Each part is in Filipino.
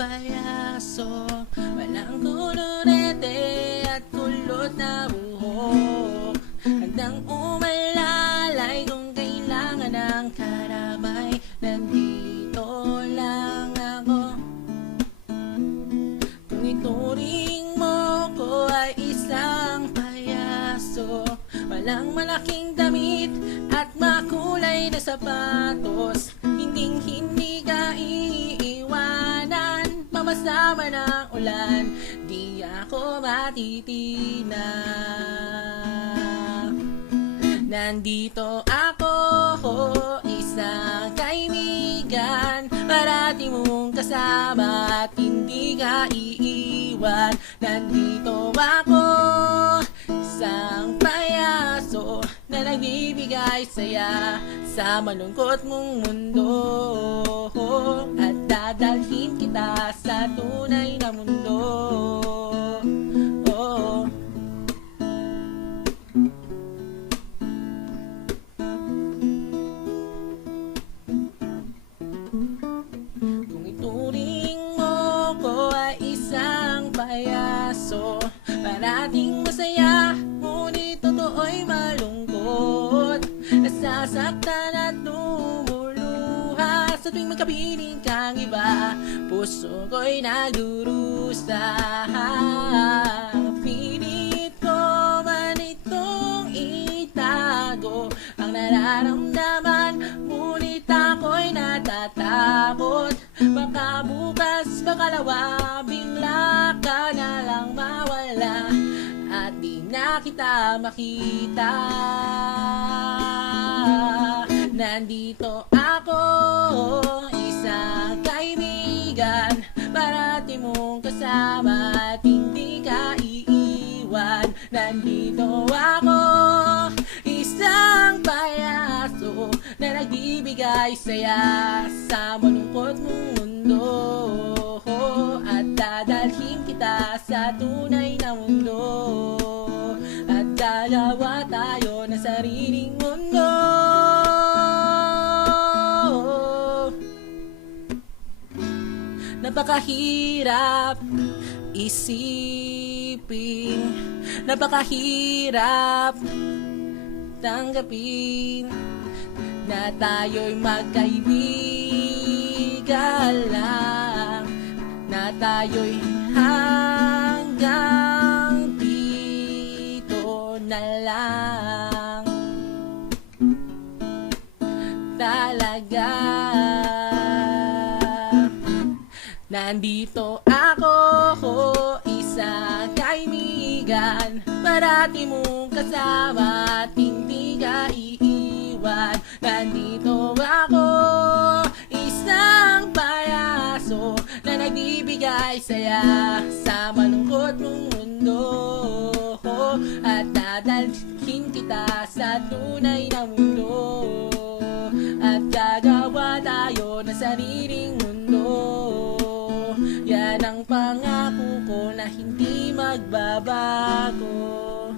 payaso, walang kulunete at kulot na buhok. Handang umalalay kung kailangan ng karamay. Nandito lang ako. Kung ituring mo ko ay isang payaso, walang malaking damit at makulay na sapatos. Hindi ka iiwanan, mamasama ng ulan, di ako matitina. Nandito ako, isang kaibigan, parati mong kasama at hindi ka iiwan. Nandito ako, isang payaso na nagbibigay saya sa malungkot mong mundo, at dadalhin kita sa tunay na mundo. Oh. Kung ituring mo ko ay isang payaso, parating masaya, ngunit totoo'y malungkot. Nasasaktan at lumuluha sa tuwing magkapiling kang iba. Puso ko'y nagdurusa. Pilit ko man itong itago ang nararamdaman, ngunit ako'y natatakot. Baka bukas, bakalawa, bigla ka na lang mawala at di na kita makita. Nandito ako, isang kaibigan, parati mong kasama at hindi ka iiwan. Nandito ako, isang payaso na nagbibigay saya sa malungkot mong mundo, at dadalhin kita sa tunay na mundo, at gagawa tayo ng sariling mundo. Napakahirap isipin, napakahirap tanggapin na tayo'y magkaibigan lang, na tayo'y hanggang dito na lang talaga. Nandito ako, isang kaibigan, parati mong kasama at hindi ka iiwan. Nandito ako, isang payaso na nagbibigay saya sa malungkot mong mundo, at dadalhin kita sa tunay na mundo, at gagawa tayo ng sariling mundo. Yan ang pangako ko na hindi magbabago,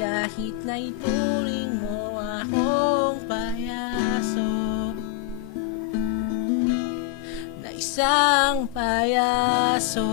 kahit na ituring mo akong payaso, na isang payaso.